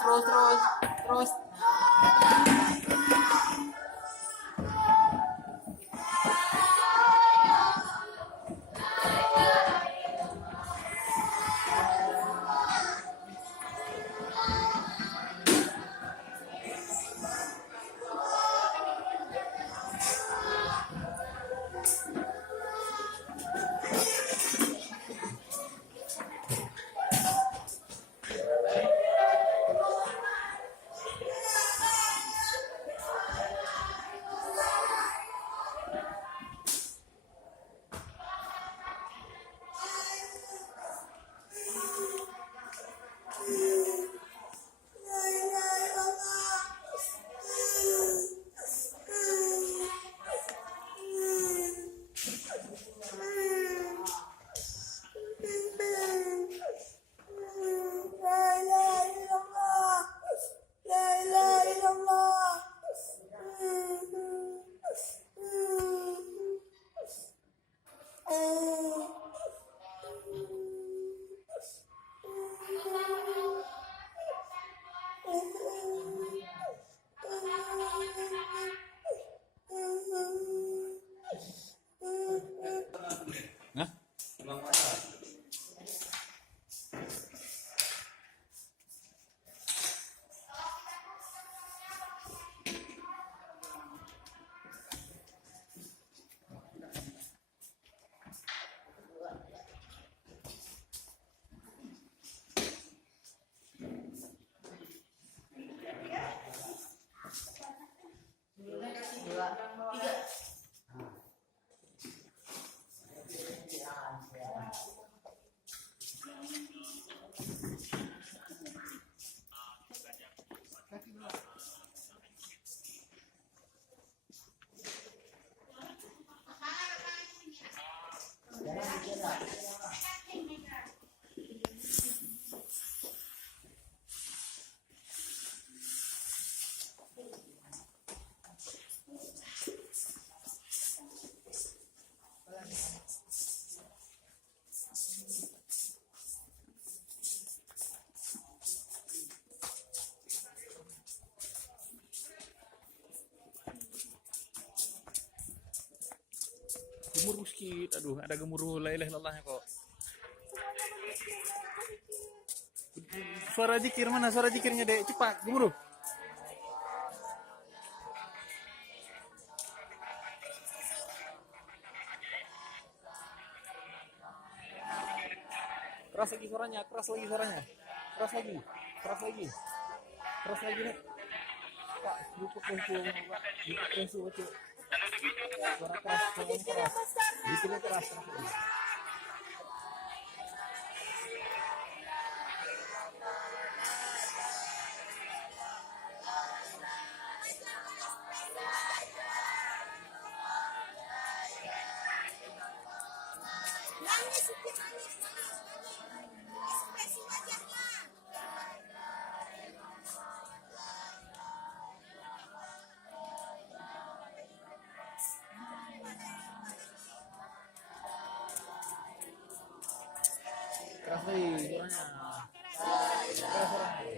Terus, gerak. Terus. gemuruh sikit. Aduh, ada gemuruh la ilaha illallahnya kok. Suara zikir mana? Suara zikirnya, Dek. Cepat, gemuruh. Keras lagi suaranya, keras lagi suaranya. Keras lagi. Keras lagi. Keras lagi, Nek. Pak, lupuk kesu, Pak. Lupuk kesu, Cuk. Suara keras, suaranya keras. Zikirnya keras, keras lagi. Keras lagi suaranya. Keras suaranya.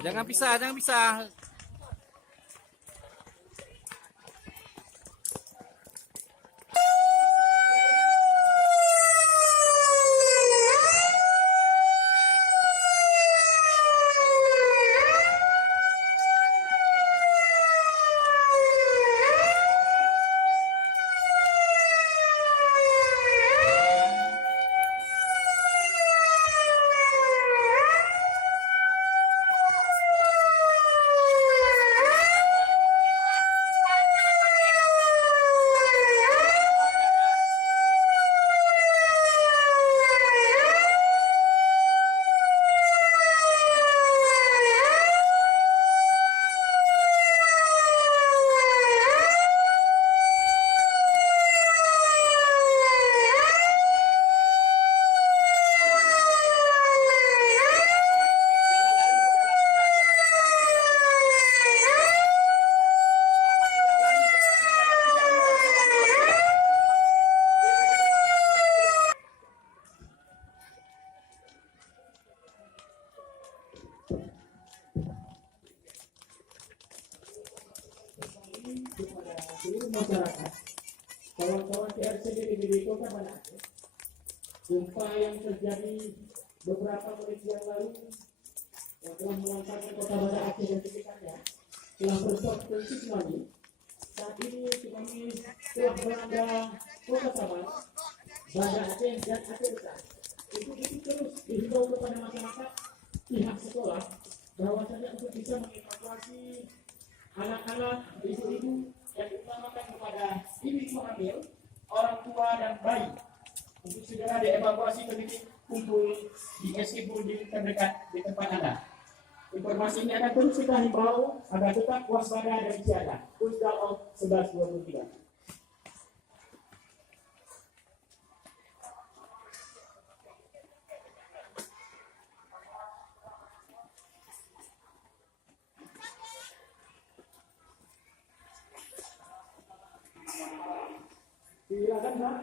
Jangan pisah, jangan pisah. Seluruh masyarakat, kawan-kawan TRC DPD Kota Banda Aceh, gempa yang terjadi beberapa menit yang lalu yang telah mengantarkan Kota Banda Aceh dan sekitarnya telah berpotensi tsunami. Saat ini tsunami telah melanda Kota Sabah, Banda Aceh dan Aceh Besar. Itu terus dihimbau kepada masyarakat, pihak sekolah, bahwasanya untuk bisa mengevakuasi anak-anak, ibu-ibu, yang diutamakan kepada ibu hamil, orang tua dan bayi untuk segera dievakuasi ke titik kumpul di escape building terdekat di tempat Anda. Informasi ini akan terus kita himbau agar tetap waspada dan siaga. Pusdal of 1123. Silakan, Pak.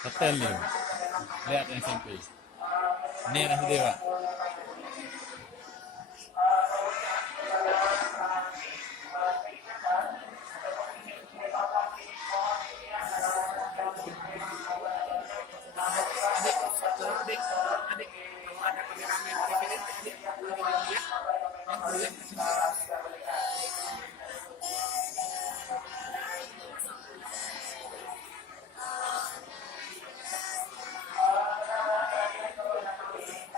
Hotel nih, lihat yang SMP. Ini yang SD Pak. Adik, kalau ada kameramen TV, adik, yang lihat,